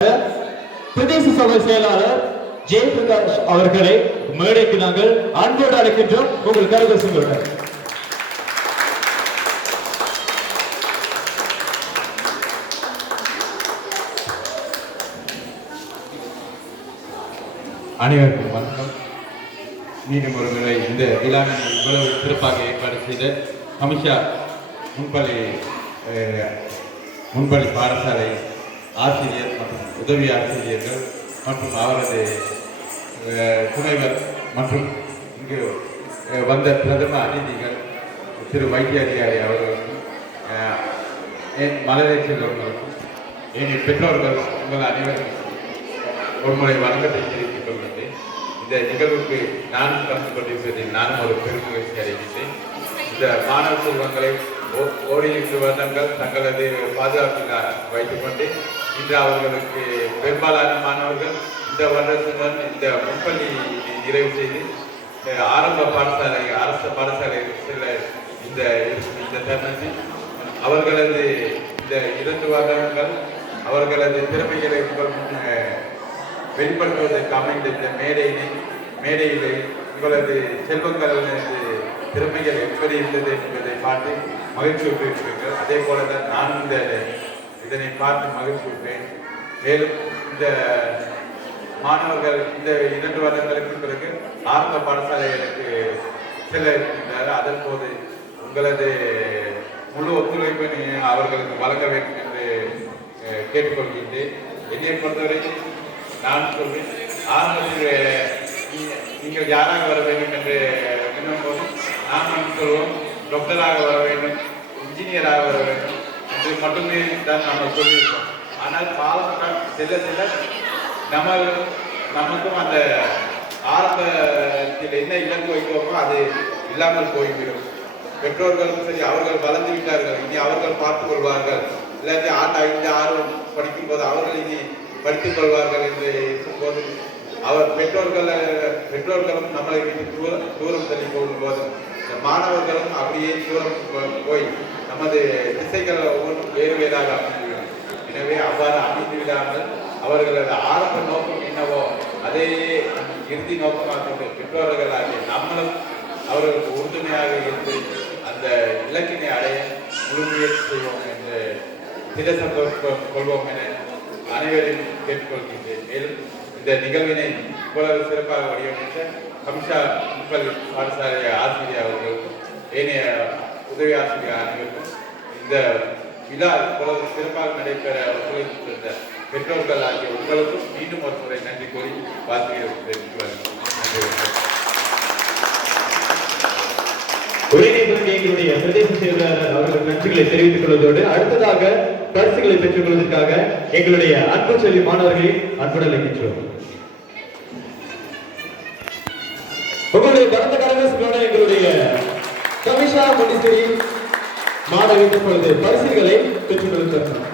பிரதேச சபை செயலாளர் ஜெயபிரகாஷ் அவர்களை மேடைக்கு நாங்கள் அன்போடு அழைக்கின்றோம். உங்கள் கரகோஷங்களுடன் அனைவருக்கும் வணக்கம். மீண்டும் ஒரு முறை இந்த விழாவினை இவ்வளவு சிறப்பாக ஏற்பாடு செய்த அமித்ஷா முன்பள்ளி பாடசாலை ஆசிரியர் மற்றும் உதவி ஆசிரியர்கள் மற்றும் அவரது துணைவர் மற்றும் இங்கு வந்த பிரதம அதிதிகள் திரு வைத்திய அதிகாரி அவர்களுக்கும் மலரை செல்வர்களுக்கும் என் பெற்றோர்கள் உங்கள் அனைவருக்கும் ஒருமுறை வணக்கத்தை தெரிவித்துக் கொள்கின்றேன். இந்த நிகழ்வுக்கு நானும் கலந்து கொண்டிருப்பதில் நானும் ஒரு பெருமகிழ்ச்சி அடைகின்றேன். இந்த மாணவ செல்வங்களை ஓரிரு வருடங்கள் தங்களது பாதுகாப்பில் வைத்துக் கொண்டு இன்று அவர்களுக்கு பெரும்பாலான மாணவர்கள் இந்த வருடத்துடன் இந்த முன்பள்ளி நிறைவு செய்து ஆரம்ப பாடசாலை அரசு பாடசாலை செல்ல இந்த தருணத்தில் அவர்களது இந்த 2 வருடங்கள் அவர்களது திறமைகளை வெளிப்படுத்துவதற்கு அமைந்த இந்த மேடையிலே உங்களது செல்வங்களது திறமைகள் எப்படி இருந்தது என்பதை பார்த்து மகிழ்ச்சி விட்டிருக்கிறீர்கள். அதே போல தான் நானும் இதனை பார்த்து மகிழ்ச்சி விட்டேன். மேலும் இந்த மாணவர்கள் இந்த 2 வருடங்களுக்கு பிறகு ஆரம்ப பாடசாலைகளுக்கு செல்ல இருக்கின்றனர். அதன் போது உங்களது முழு ஒத்துழைப்பை அவர்களுக்கு வழங்க வேண்டும் என்று கேட்டுக்கொள்கின்றேன். என்னை பொறுத்தவரைக்கும் நான் சொல்வேன், ஆரம்பத்தில் நீங்கள் யாராக வர வேண்டும் என்று எண்ணும் போது நாம் சொல்வோம் டாக்டராக வர வேண்டும், இன்ஜினியராக வர வேண்டும் என்று மட்டுமே தான் நம்ம சொல்லியிருக்கோம். ஆனால் காலம் செல்ல செல்ல நமக்கும் அந்த ஆரம்பத்தில் என்ன இலக்கு வைக்கிறோமோ அது இல்லாமல் போய்விடும். பெற்றோர்களும் சரி, அவர்கள் வளர்ந்து விட்டார்கள், இனி அவர்கள் பார்த்துக் கொள்வார்கள், இல்லாட்டி 5, 6 படிக்கும் போது அவர்கள் இனி படித்துக் கொள்வார்கள் என்று இருக்கும்போது பெற்றோர்களும் நம்மளை தூரம் தள்ளி போகும்போது மாணவர்களும் அப்படியே தூரம் போய் நமது திசைகள் ஒவ்வொன்றும் வேறு வேறாக அமைந்துவிடும். எனவே அவ்வாறு அமைந்து விடாமல் அவர்களது ஆரம்ப நோக்கம் என்னவோ அதே இறுதி நோக்கமாக கொண்டு பெற்றோர்கள் ஆகிய நம்மளும் அவர்களுக்கு உறுதுணையாக இருந்து அந்த இலக்கினை அடைய முழு முயற்சி செய்வோம் என்று திட சந்தோஷம் கொள்வோம் என அனைவரையும் கேட்டுக்கொள்கின்றேன். மேலும் இந்த நிகழ்வினை இவ்வளவு சிறப்பாக வடிவமைத்த அமித்ஷா முன்பள்ளி பாடசாலை ஆசிரியர் அவர்களுக்கும் ஏனைய உதவி ஆசிரியர் அனைவருக்கும் இந்த விழா இவ்வளவு சிறப்பாக நடைபெற ஒத்துழைத்திருந்த பெற்றோர்கள் ஆகிய உங்களுக்கும் மீண்டும் ஒரு முறை நன்றி கூறி வாழ்த்துக்களை தெரிவித்து வருகிறேன். எங்களுடைய பிரதேச செயலாளர் அவர்களுக்கு நன்றிகளை தெரிவித்துக் கொள்வதோடு அடுத்ததாக பரிசுகளை பெற்றுக் கொள்வதற்காக எங்களுடைய அன்பு செல்வி மாணவர்களை அன்புடன் அழைக்கின்றோம். உங்களுடைய பரந்த கரகோஷங்களோட எங்களுடைய கமிஷா மொழிசரி மாணவர்கள் இப்பொழுது பரிசுகளை பெற்றுக் கொள்கிறார்.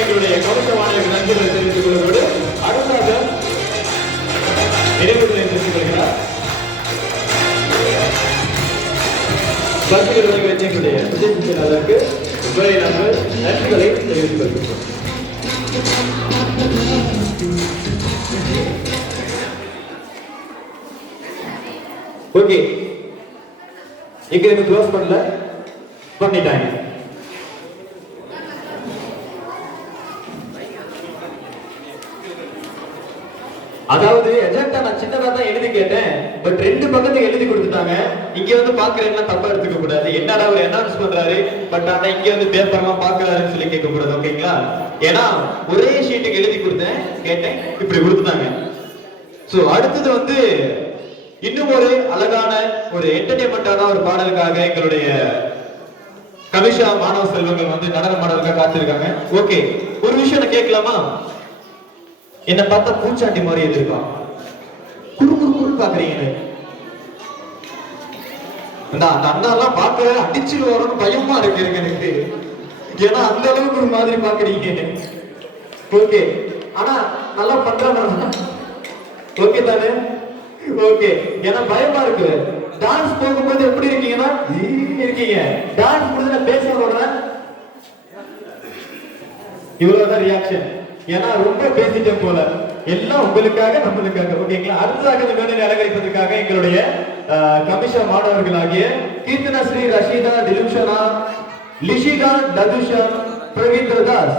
எங்களுடைய கவச மாணவர்கள் நன்றிகளை தெரிவித்துக் கொள்வதோடு அடுத்ததாக நினைவுகளை தெரிவித்துக் கொள்கிறார். பரிசுகள் வழங்கி வைத்த எங்களுடைய பிரதேச செயலாளருக்கு உங்களை நாங்கள் நன்றிகளை தெரிவித்துக் கொள்கிறோம். ஓகே, இங்க இன்னும் க்ளோஸ் பண்ணிட்டாங்க. அதாவது எஜெண்டா நான் சின்னதா தான் எழுதி கேட்டேன், பட் 2 பக்கத்துக்கு எழுதி கொடுத்துட்டாங்க. இங்க வந்து பாக்குறேன்னா தப்பா எடுத்துக்க கூடாது. என்னடா அவர் அனௌன்ஸ் பண்றாரு, பட் ஆனா இங்க வந்து பேப்பர்மா பாக்குறாருன்னு சொல்லி கேட்க கூடாது. ஓகேங்களா? ஏன்னா ஒரே ஷீட்டுக்கு எழுதி கொடுத்தேன், கேட்டேன், இப்படி கொடுத்துட்டாங்க. சோ அடுத்தது வந்து இன்னும் ஒரு அழகான ஒரு என்டர்டைன்மெண்டான ஒரு பாடலுக்காக எங்களுடைய கமிஷா மாணவ செல்வங்கள் வந்து நடன மாடலுக்காக காத்திருக்காங்க. ஓகே, ஒரு விஷயம் கேட்கலாமா? என்ன பார்த்தா பூச்சாண்டி மாதிரி எதிர்க்கா குறு குறு குறு பாக்குறீங்க. அந்த அண்ணா எல்லாம் பாக்குற அடிச்சுட்டு வரணும்னு பயமா இருக்கு எனக்கு. ஏன்னா அந்த அளவுக்கு ஒரு மாதிரி பாக்குறீங்க. ஓகே, ஆனா நல்லா பண்றாங்க. ஓகே தானே? ஓகே, ஏன்னா பயமா இருக்கு. டான்ஸ் போகும்போது எப்படி இருக்கீங்கன்னா இருக்கீங்க. டான்ஸ் முடிஞ்ச பேச விடுறேன், இவ்வளவுதான் ரியாக்ஷன். ஏன்னா ரொம்ப பேசிட்டேன் போல. எல்லாம் உங்களுக்காக நம்மளுக்காக. ஓகேங்களா? அடுத்ததாக இந்த மேடையை அலங்கரிப்பதற்காக எங்களுடைய கமிஷா மாணவர்களாகிய கீர்த்தனா ஸ்ரீ, ரஷீதா, டிலுஷனா, லிஷிகா, லதுஷா, பிரவீந்திர தாஸ்